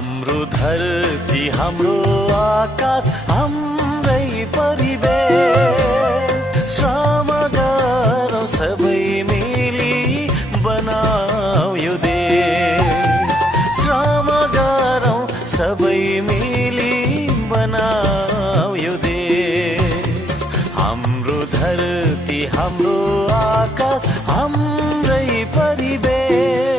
हाम्रो धरती हाम्रो आकाश हाम्रै परिवेश श्रम गरौँ सबै मिली बनाऊ यो देश श्रम गरौँ सबै मिली बनाऊ यो देश हाम्रो धरती हाम्रो आकाश हाम्रै परिवेश